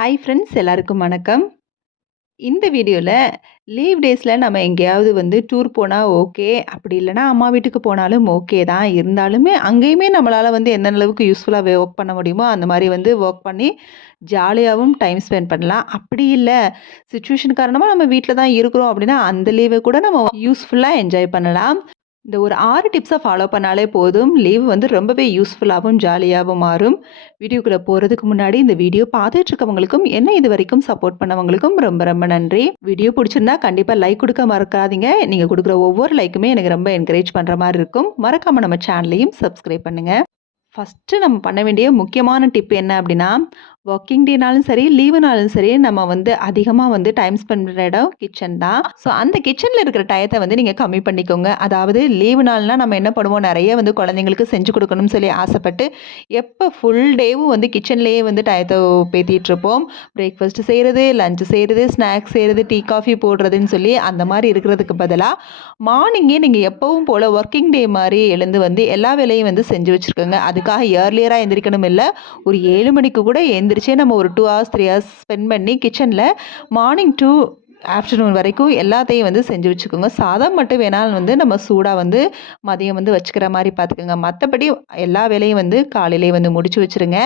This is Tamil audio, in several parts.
ஹாய் ஃப்ரெண்ட்ஸ், எல்லாருக்கும் வணக்கம். இந்த வீடியோல லீவ் டேஸ்ல நம்ம எங்கேயாவது டூர் போனா ஓகே. அப்படி இல்லன்னா அம்மா வீட்டுக்கு போனாலும் ஓகே தான். இருந்தாலுமே அங்கேயுமே நம்மளால எந்தெந்த அளவுக்கு யூஸ்ஃபுல்லா ஒர்க் பண்ண முடியுமோ அந்த மாரி ஒர்க் பண்ணி ஜாலியாவும் டைம் ஸ்பெண்ட் பண்ணலாம். அப்படி இல்ல சிச்சுவேஷன் காரணமா நம்ம வீட்ல தான் இருக்கிறோம் அப்படின்னா, அந்த லீவ கூட நம்ம யூஸ்ஃபுல்லா என்ஜாய் பண்ணலாம். இந்த ஒரு 6 டிப்ஸ ஃபாலோ பண்ணாலே போதும். லீவ் ரொம்பவே யூஸ்ஃபுல்லாவும், ஜாலியாவும் மாறும். வீடியோக்குள்ள போறதுக்கு முன்னாடி இந்த வீடியோ பார்த்துட்டு இருக்கவங்களுக்கும், என்ன இதுவரைக்கும் சப்போர்ட் பண்ணவங்களுக்கும் ரொம்ப ரொம்ப நன்றி. வீடியோ புடிச்சிருந்தா கண்டிப்பா லைக் குடுக்க மறக்காதீங்க. நீங்க குடுக்குற ஒவ்வொரு லைக்குமே எனக்கு ரொம்ப என்கரேஜ் பண்ற மாரி இருக்கும். மறக்காம நம்ம சேனலையும் சப்ஸ்கிரைப் பண்ணுங்க. ஃபஸ்ட்டு நம்ம பண்ண வேண்டிய முக்கியமான டிப் என்ன அப்படின்னா, ஒர்க்கிங் டேனாலும் சரி, லீவுனாலும் சரி, நம்ம அதிகமா டைம் ஸ்பெண்ட் பண்ற இடம் கிச்சன் தான். ஸோ அந்த கிச்சன்ல இருக்கிற டயத்த நீங்க கம்மி பண்ணிக்கோங்க. அதாவது லீவு நாள்னா நம்ம என்ன பண்ணுவோம், நெறைய குழந்தைங்களுக்கு செஞ்சு குடுக்கணும்னு சொல்லி ஆசைப்பட்டு, எப்ப ஃபுல் டேவும் கிச்சன்லேயே டயத்த பேத்திட்டு இருப்போம். பிரேக்ஃபாஸ்ட் செய்றது, லஞ்ச் செய்றது, ஸ்நாக்ஸ் செய்றது, டீ, காஃபி போடுறதுன்னு சொல்லி அந்த மாரி இருக்கிறதுக்கு பதிலா, மார்னிங்கே நீங்க எப்பவும் போல ஒர்க்கிங் டே மாரி எழுந்து எல்லா வேலையும் செஞ்சு வச்சுருக்கங்க. அதுக்காக இயர்லியரா எந்திரிக்கணும் இல்ல. ஒரு 7 மணிக்கு கூட எந்திரிச்சே நம்ம ஒரு 2 ஹார்ஸ், 3 ஹார்ஸ் ஸ்பெண்ட் பண்ணி கிச்சன்ல மார்னிங் டூ ஆஃப்டர்நூன் வரைக்கும் எல்லாத்தையும் செஞ்சு வச்சுக்கோங்க. சாதம் மட்டும் வேணாலும் நம்ம சூடா மதியம் வச்சுக்கிற மாரி பார்த்துக்கோங்க. மத்தபடி எல்லா வேலையும் காலையிலேயே முடிச்சு வச்சுருங்க.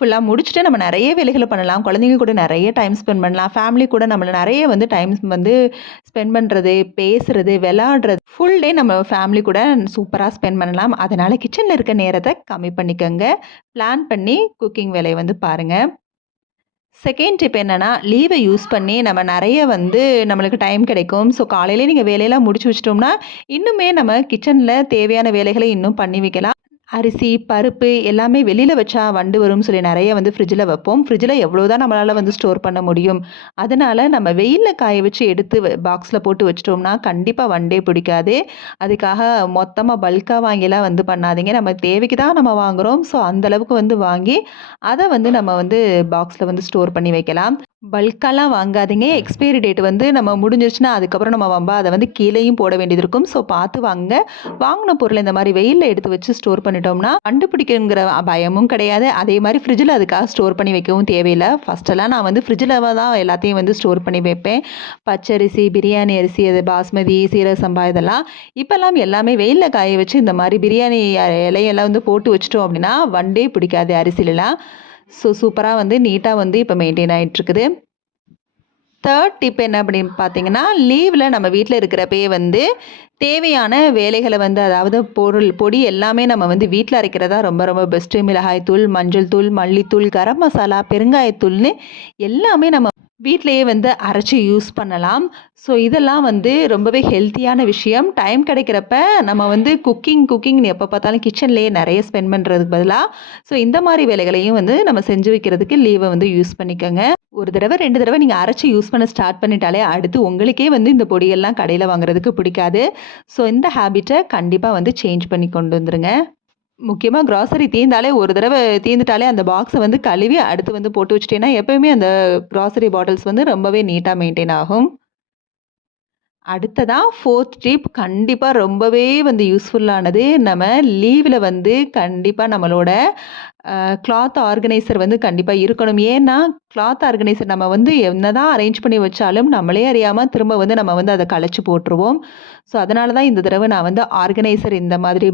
ஃபுல்லா முடிச்சுட்டு நம்ம நெறைய வேலைகள பண்ணலாம். குழந்தைங்க கூட நெறைய டைம் ஸ்பெண்ட் பண்ணலாம். ஃபேமிலி கூட நம்மள நெறைய டைம் ஸ்பெண்ட் பண்றது, பேசுறது, விளையாடுறது, ஃபுல் டே நம்ம ஃபேமிலி கூட சூப்பரா ஸ்பெண்ட் பண்ணலாம். அதனால கிச்சன்ல இருக்க நேரத்த கம்மி பண்ணிக்கங்க. பிளான் பண்ணி குக்கிங் வேலைய பாருங்க. செகண்ட் டிப் என்னன்னா, லீவ யூஸ் பண்ணி நம்ம நெறைய நம்மளுக்கு டைம் கிடைக்கும். ஸோ காலையிலேயே நீங்க வேலையெல்லாம் முடிச்சு வச்சுட்டோம்னா, இன்னுமே நம்ம கிச்சன்ல தேவையான வேலைகள இன்னும் பண்ணி வைக்கலாம். அரிசி, பருப்பு எல்லாமே வெளியில வச்சா வண்டு வரும்னு சொல்லி நெறைய ஃப்ரிட்ஜில வைப்போம். ஃப்ரிட்ஜில எவ்வளோதான் நம்மளால ஸ்டோர் பண்ண முடியும். அதனால நம்ம வெயில்ல காய வச்சு எடுத்து பாக்ஸ்ல போட்டு வச்சுட்டோம்னா, கண்டிப்பா வண்டே பிடிக்காது. அதுக்காக மொத்தமா பல்க்கா வாங்கிலாம் பண்ணாதீங்க. நம்ம தேவைக்கு தான் நம்ம வாங்குறோம். ஸோ அந்த அளவுக்கு வாங்கி, அத நம்ம பாக்ஸ்ல ஸ்டோர் பண்ணி வைக்கலாம். பல்காலாம் வாங்காதீங்க. எக்ஸ்பைரி டேட் நம்ம முடிஞ்சிருச்சுன்னா, அதுக்கப்புறம் நம்ம வம்பா அத கீழேயும் போட வேண்டியது இருக்கும். ஸோ பார்த்து வாங்குங்க. வாங்குன பொருள இந்த மாரி வெயில்ல எடுத்து வச்சு ஸ்டோர் பண்ணிட்டோம்னா, கண்டுபிடிக்குங்கிற பயமும் கிடையாது. அதே மாரி ஃப்ரிட்ஜில அதுக்காக ஸ்டோர் பண்ணி வைக்கவும் தேவையில்ல. ஃபர்ஸ்ட்டெல்லாம் நான் ஃப்ரிட்ஜில தான் எல்லாத்தையும் ஸ்டோர் பண்ணி வைப்பேன். பச்சரிசி, பிரியாணி அரிசி, அது பாஸ்மதி, சீரக சம்பா இதெல்லாம். இப்பல்லாம் எல்லாமே வெயில்ல காய வச்சு இந்த மாரி பிரியாணி இலையெல்லாம் போட்டு வச்சுட்டோம் அப்படின்னா, வண்டே பிடிக்காது அரிசிலலாம். ஸோ சூப்பரா நீட்டா இப்ப மெயின்டெயின் ஆயிட்டுருக்குது. தேர்ட் டிப் என்ன அப்படின்னு பார்த்தீங்கன்னா, லீவ்ல நம்ம வீட்ல இருக்கிறப்பயே தேவையான வேலைகள அதாவது பொடி எல்லாமே நம்ம வீட்ல அரைக்கிறதா ரொம்ப ரொம்ப பெஸ்ட்டு. மிளகாய் தூள், மஞ்சள் தூள், மல்லித்தூள், கரம் மசாலா, பெருங்காயத்தூள்னு எல்லாமே நம்ம வீட்லயே அரைச்சு யூஸ் பண்ணலாம். ஸோ இதெல்லாம் ரொம்பவே ஹெல்த்தியான விஷயம். டைம் கிடைக்கிறப்ப நம்ம குக்கிங்ன்னு எப்போ பார்த்தாலும் கிச்சன்லேயே நெறைய ஸ்பெண்ட் பண்ணுறதுக்கு பதிலா, ஸோ இந்த மாரி வேலைகளையும் நம்ம செஞ்சு வைக்கிறதுக்கு லீவ யூஸ் பண்ணிக்கங்க. ஒரு தடவ, 2 தடவ நீங்க அரைச்சு யூஸ் பண்ண ஸ்டார்ட் பண்ணிட்டாலே, அடுத்து உங்களுக்கே இந்த பொடியெல்லாம் கடையில வாங்குறதுக்கு பிடிக்காது. ஸோ இந்த ஹேபிட்ட கண்டிப்பா சேஞ்ச் பண்ணி கொண்டு வந்துருங்க. முக்கியமா கிராசரி தீர்ந்தாலே ஒரு தடவ தீர்ந்துட்டாலே அந்த பாக்ஸ கழுவி அடுத்து போட்டு வச்சுட்டேன்னா, எப்பயுமே அந்த கிராசரி பாட்டில்ஸ் ரொம்பவே நீட்டா மெயின்டெயின் ஆகும். அடுத்ததா 4த் டிப் கண்டிப்பா ரொம்பவே யூஸ்ஃபுல்லானது. நம்ம லீவ்ல கண்டிப்பா நம்மளோட கிளாத் ஆர்கனைசர் கண்டிப்பா இருக்கணும். ஏன்னா, கிளாத் ஆர்கனைசர் நம்ம என்னதான் அரேஞ்ச் பண்ணி வச்சாலும், நம்மளே அறியாம திரும்ப நம்ம அத கலச்சு போட்டுருவோம். ஸோ, அதனால தான் இந்த தடவ நான் ஆர்கனைசர் இந்த மாதிரி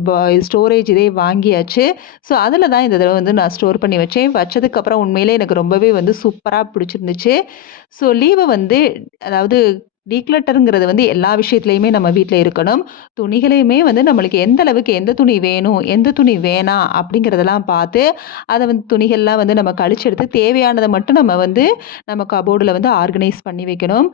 ஸ்டோரேஜ் இதே வாங்கியாச்சு. ஸோ, அதில தான் இந்த தடவ நான் ஸ்டோர் பண்ணி வச்சேன். வச்சதுக்கப்புறம் உண்மையிலே எனக்கு ரொம்பவே சூப்பரா பிடிச்சிருந்துச்சு. ஸோ, லீவ அதாவது டீக்ளட்டர்ங்கிறது எல்லா விஷயத்துலயுமே நம்ம வீட்ல இருக்கணும். துணிகளையுமே நம்மளுக்கு எந்த அளவுக்கு எந்த துணி வேணும், எந்த துணி வேணாம் அப்படிங்கிறதெல்லாம் பார்த்து, அத துணிகள்லாம் நம்ம கழிச்சு எடுத்து தேவையானத மட்டும் நம்ம நம்ம கபோர்டுல ஆர்கனைஸ் பண்ணி வைக்கணும்.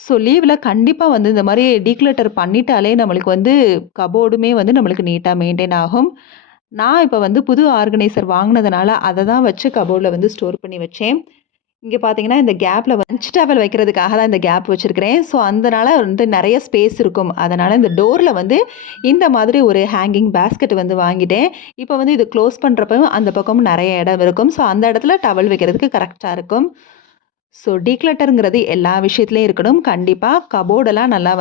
ஸோ லீவ்ல கண்டிப்பா இந்த மாரி டீக்ளட்டர் பண்ணிட்டாலே நம்மளுக்கு கபோர்டுமே நம்மளுக்கு நீட்டா மெயின்டெயின் ஆகும். நான் இப்ப புது ஆர்கனைசர் வாங்குனதுனால, அத தான் வச்சு கபோர்ட்ல ஸ்டோர் பண்ணி வச்சேன். இங்க பார்த்தீங்கன்னா, இந்த கேப்ல லஞ்ச் டவல் வைக்கிறதுக்காக தான் இந்த கேப் வச்சிருக்கிறேன். ஸோ, அதனால நெறைய ஸ்பேஸ் இருக்கும். அதனால இந்த டோர்ல இந்த மாதிரி ஒரு ஹேங்கிங் பேஸ்கெட் வாங்கிட்டேன். இப்ப இது க்ளோஸ் பண்றப்பவும் அந்த பக்கமும் நெறைய இடம் இருக்கும். ஸோ, அந்த இடத்துல டவல் வைக்கிறதுக்கு கரெக்ட்டா இருக்கும். ஸோ, டீக்ளட்டர்ங்கிறது எல்லா விஷயத்துலயும் இருக்கணும். கண்டிப்பா கபோர்டெல்லாம் நல்லா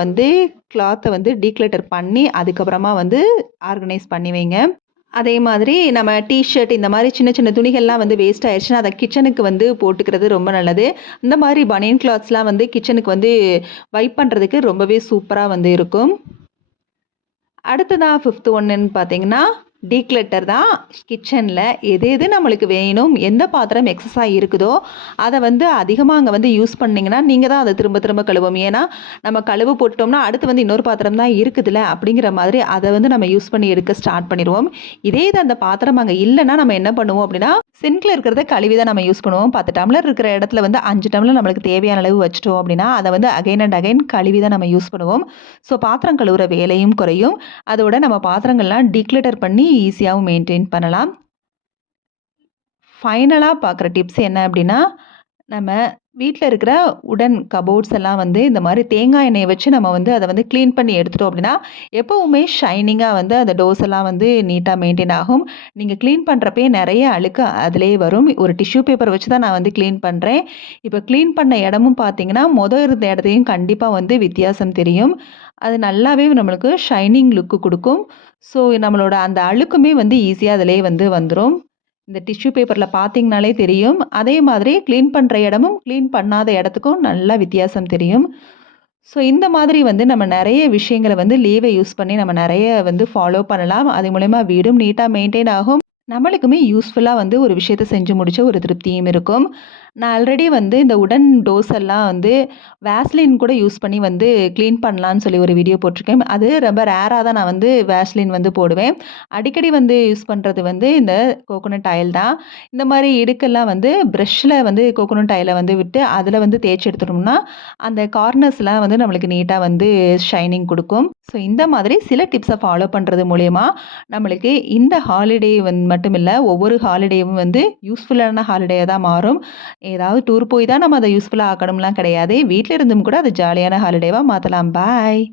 கிளாத்த டீக்ளட்டர் பண்ணி, அதுக்கப்புறமா ஆர்கனைஸ் பண்ணி வைங்க. அதே மாதிரி நம்ம டீ ஷர்ட் இந்த மாதிரி சின்ன சின்ன துணிகள்லாம் வந்து வேஸ்ட் ஆயிடுச்சுன்னா, அத கிச்சனுக்கு வந்து போட்டுக்கிறது ரொம்ப நல்லது. இந்த மாதிரி பனியன் கிளாத்ஸ்லாம் வந்து கிச்சனுக்கு வந்து வைப் பண்றதுக்கு ரொம்பவே சூப்பரா வந்து இருக்கும். அடுத்ததா 5த் ஒன்னுன்னு பார்த்தீங்கன்னா, டீக்ளட்டர் தான். கிச்சன்ல எது எது நம்மளுக்கு வேணும், எந்த பாத்திரம் எக்ஸஸா இருக்குதோ, அத வந்து அதிகமா அங்க வந்து யூஸ் பண்ணீங்கன்னா, நீங்க தான் அத திரும்ப திரும்ப கழுவணும். ஏன்னா, நம்ம கழுவ போட்டுட்டோம்னா, அடுத்து வந்து இன்னொரு பாத்திரம் தான் இருக்குதுல்ல, அப்படிங்கிற மாதிரி அத வந்து நம்ம யூஸ் பண்ணி எடுக்க ஸ்டார்ட் பண்ணிருவோம். இதே இது அந்த பாத்திரம் அங்க இல்லன்னா, நம்ம என்ன பண்ணுவோம் அப்படின்னா, சிங்க்ல இருக்கிறத கழுவி தான் நம்ம யூஸ் பண்ணுவோம். 10 டம்ளர் இருக்கிற இடத்துல வந்து 5 டம்ளர் நம்மளுக்கு தேவையான அளவு வச்சுட்டோம் அப்படின்னா, அத வந்து அகைன் அண்ட் அகைன் கழுவி தான் நம்ம யூஸ் பண்ணுவோம். ஸோ பாத்திரம் கழுவுற வேலையும் குறையும். அதோட நம்ம பாத்திரங்கள்லாம் டிக்ளட்டர் பண்ணி ஈஸியாவும் மெயின்டெயின் பண்ணலாம். ஃபைனலா பார்க்குற டிப்ஸ் என்ன அப்டின்னா, நம்ம வீட்ல இருக்கிற உடன் கபோர்ட்ஸ் எல்லாம் வந்து இந்த மாரி தேங்காய் எண்ணெய வச்சு நம்ம வந்து அத வந்து கிளீன் பண்ணி எடுத்துட்டோம் அப்டின்னா, எப்பவுமே ஷைனிங்கா வந்து அந்த டோர்ஸ் எல்லாம் வந்து நீட்டா மெயின்டெயின் ஆகும். நீங்க கிளீன் பண்றப்பயே நெறைய அழுக்கு அதிலேயே வரும். ஒரு டிஷ்யூ பேப்பர் வச்சு தான் நான் வந்து கிளீன் பண்றேன். இப்ப கிளீன் பண்ண இடமும் பார்த்தீங்கன்னா, இருந்த இடத்தையும் கண்டிப்பா வந்து வித்தியாசம் தெரியும். அது நல்லாவே நம்மளுக்கு ஷைனிங் லுக் குடுக்கும். ஸோ நம்மளோட அந்த அழுக்குமே வந்து ஈஸியா அதிலேயே வந்து வந்துரும். இந்த டிஷ்யூ பேப்பர்ல பார்த்தீங்கனாலே தெரியும். அதே மாதிரி கிளீன் பண்ற இடமும், கிளீன் பண்ணாத இடத்துக்கும் நல்லா வித்தியாசம் தெரியும். ஸோ இந்த மாதிரி வந்து நம்ம நெறைய விஷயங்கள வந்து லீவ யூஸ் பண்ணி நம்ம நெறைய வந்து ஃபாலோ பண்ணலாம். அது மூலியமா வீடும் நீட்டா மெயின்டெயின் ஆகும். நம்மளுக்குமே யூஸ்ஃபுல்லா வந்து ஒரு விஷயத்த செஞ்சு முடிச்ச ஒரு திருப்தியும் இருக்கும். நான் ஆல்ரெடி வந்து இந்த உடன் டோர்ஸ் எல்லாம் வந்து வேஸ்லின் கூட யூஸ் பண்ணி வந்து கிளீன் பண்ணலான்னு சொல்லி ஒரு வீடியோ போட்டிருக்கேன். அது ரொம்ப ரேரா தான் நான் வந்து வேஸ்லின் வந்து போடுவேன். அடிக்கடி வந்து யூஸ் பண்றது வந்து இந்த கோகோனட் ஆயில் தான். இந்த மாரி இடுக்கெல்லாம் வந்து பிரஷ்ல வந்து கோகோனட் ஆயில வந்து விட்டு அதில வந்து தேய்ச்சு எடுத்துட்டோம்னா, அந்த கார்னர்ஸ்லாம் வந்து நம்மளுக்கு நீட்டா வந்து ஷைனிங் குடுக்கும். ஸோ இந்த மாதிரி சில டிப்ஸ ஃபாலோ பண்றது மூலியமா, நம்மளுக்கு இந்த ஹாலிடே மட்டும் இல்ல, ஒவ்வொரு ஹாலிடேவும் வந்து யூஸ்ஃபுல்லான ஹாலிடேயா தான் மாறும். ஏதாவது டூர் போய் தான் நம்ம அத யூஸ்ஃபுல்லா ஆக்கணும்லாம் கிடையாது. வீட்ல இருந்தும் கூட அது ஜாலியான ஹாலிடேவா மாத்தலாம். பாய்.